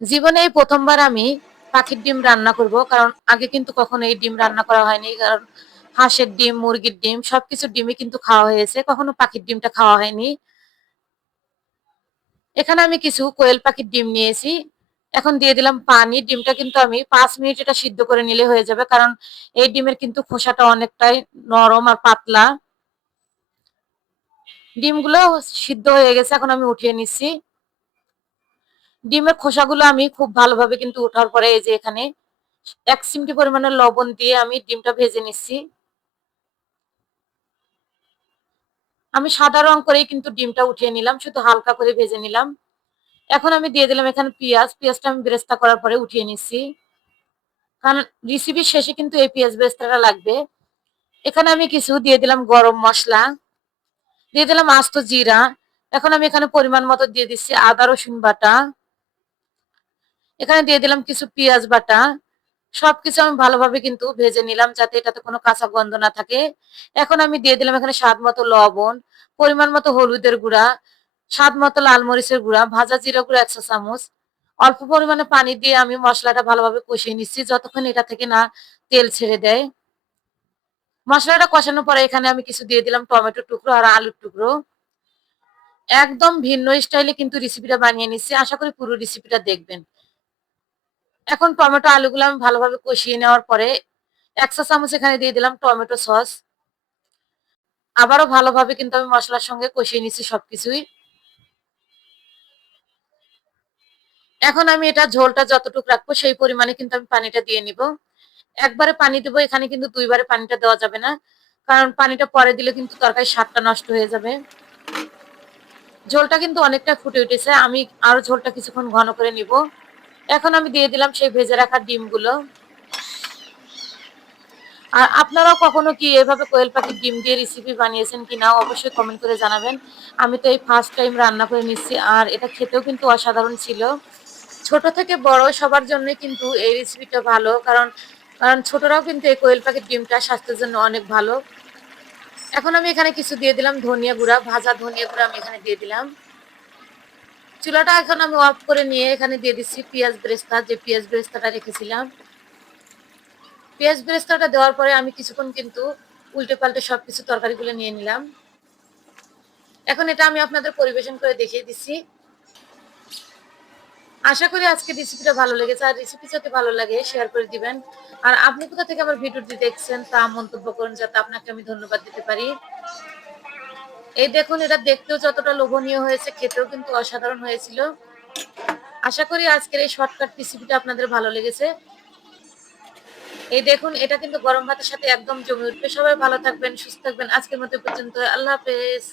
জীবনে এই প্রথমবার আমি পাখির ডিম রান্না করব, কারণ আগে কিন্তু কখনো এই ডিম রান্না করা হয়নি, কারণ হাঁসের ডিম, মুরগির ডিম সবকিছু ডিমই কিন্তু খাওয়া হয়েছে, কখনো পাখির ডিমটা খাওয়া হয়নি। এখানে আমি কিছু কোয়েল পাখির ডিম নিয়েছি, এখন দিয়ে দিলাম পানি, ডিমটা কিন্তু আমি পাঁচ মিনিট এটা সিদ্ধ করে নিলে হয়ে যাবে, কারণ এই ডিমের কিন্তু খোসাটা অনেকটাই নরম আর পাতলা। ডিমগুলো সিদ্ধ হয়ে গেছে, এখন আমি উঠিয়ে নিচ্ছি। ডিমের খোসাগুলো আমি খুব ভালোভাবে কিন্তু ওঠার পরে এই যে এখানে এক চিমটি পরিমাণে লবণ দিয়ে আমি ডিমটা ভেজে নিচ্ছি। আমি সাদা রং করেই কিন্তু ডিমটা উঠিয়ে নিলাম, শুধু হালকা করে ভেজে নিলাম। এখন আমি দিয়ে দিলাম এখানে পেঁয়াজ, পেঁয়াজটা আমি বেরেস্তা করার পরে উঠিয়ে নিচ্ছি। কারণ রেসিপির শেষে কিন্তু এই পেঁয়াজ বেরেস্তাটা লাগবে। এখানে আমি কিছু দিয়ে দিলাম গরম মশলা, দিয়ে দিলাম আস্ত জিরা। এখন আমি এখানে পরিমাণ মতো দিয়ে দিচ্ছি আদা, রসুন বাটা। এখানে দিয়ে দিলাম কিছু পেঁয়াজ বাটা। সবকিছু আমি ভালোভাবে কিন্তু ভেজে নিলাম যাতে এটাতে কোনো কাঁচা গন্ধ না থাকে। এখন আমি দিয়ে দিলাম এখানে স্বাদ মতো লবণ, পরিমাণ মতো হলুদের গুঁড়া, স্বাদ মতো লাল মরিচের গুঁড়া, ভাজা জিরা গুঁড়া একশো চামচ। অল্প পরিমাণে পানি দিয়ে আমি মশলাটা ভালোভাবে কষিয়ে নিচ্ছি যতক্ষণ এটা থেকে না তেল ছেড়ে দেয়। মশলাটা কষানোর পরে এখানে আমি কিছু দিয়ে দিলাম টমেটো টুকরো আর আলুর টুকরো। একদম ভিন্ন স্টাইলে কিন্তু রেসিপিটা বানিয়ে নিচ্ছি। আশা করি পুরো রেসিপিটা দেখবেন। এখন টমেটো আলুগুলো আমি ভালোভাবে কষিয়ে নেওয়ার পরে একশো চামচ এখানে দিয়ে দিলাম টমেটো সস। আবারও ভালোভাবে কিন্তু আমি মশলার সঙ্গে কষিয়ে নিচ্ছি সবকিছুই। এখন আমি এটা ঝোলটা যতটুকু রাখব সেই পরিমাণে কিন্তু আমি পানিটা দিয়ে নিব। একবারে পানি দেবো, এখানে কিন্তু দুইবারে পানিটা দেওয়া যাবে না। কারণ পানিটা পরে দিলে কিন্তু তরকারি স্বাদটা নষ্ট হয়ে যাবে। ঝোলটা কিন্তু অনেকটা ফুটে উঠেছে, আমি আরও ঝোলটা কিছুক্ষণ ঘন করে নিব। এখন আমি দিয়ে দিলাম সেই ভেজে রাখা ডিমগুলো। আর আপনারাও কখনো কি এভাবে কোয়েল পাখির ডিম দিয়ে রেসিপি বানিয়েছেন কিনা অবশ্যই কমেন্ট করে জানাবেন। আমি তো এই ফার্স্ট টাইম রান্না করে নিচ্ছি, আর এটা খেতেও কিন্তু অসাধারণ ছিল। ছোট থেকে বড় সবার জন্য কিন্তু এই রেসিপিটা ভালো, কারণ কারণ ছোটরাও কিন্তু এই কোয়েল পাখির ডিমটা স্বাস্থ্যের জন্য অনেক ভালো। এখন আমি এখানে কিছু দিয়ে দিলাম ধনিয়া গুঁড়া, ভাজা ধনিয়া গুঁড়া আমি এখানে দিয়ে দিলাম। চুলাটা এখন আমি অফ করে নিয়ে এখানে দিয়ে দিচ্ছি পেঁয়াজ ব্রেস্তা, যে পেঁয়াজ ব্রেস্তাটা রেখেছিলাম। পেঁয়াজ ব্রেস্তাটা দেওয়ার পরে আমি কিছুক্ষণ কিন্তু উল্টে পাল্টে সবকিছু তরকারিগুলো নিয়ে নিলাম। এখন এটা আমি আপনাদের পরিবেশন করে দেখিয়ে দিচ্ছি। আশা করি আজকে রেসিপিটা ভালো লেগেছে। আর রেসিপি যাতে ভালো লাগে শেয়ার করে দিবেন। আর আপনি কোথা থেকে আমার ভিডিওটি দেখছেন তা মন্তব্য করুন, যাতে আপনাকে আমি ধন্যবাদ দিতে পারি। এই দেখুন, এটা দেখতেও যতটা লোভনীয় হয়েছে, খেতেও কিন্তু অসাধারণ হয়েছিল। আশা করি আজকের এই শর্টকাট রেসিপিটা আপনাদের ভালো লেগেছে। এই দেখুন, এটা কিন্তু গরম ভাতের সাথে একদম জমে উঠবে। সবাই ভালো থাকবেন, সুস্থ থাকবেন। আজকের মতো পর্যন্ত আল্লাহ হাফেজ।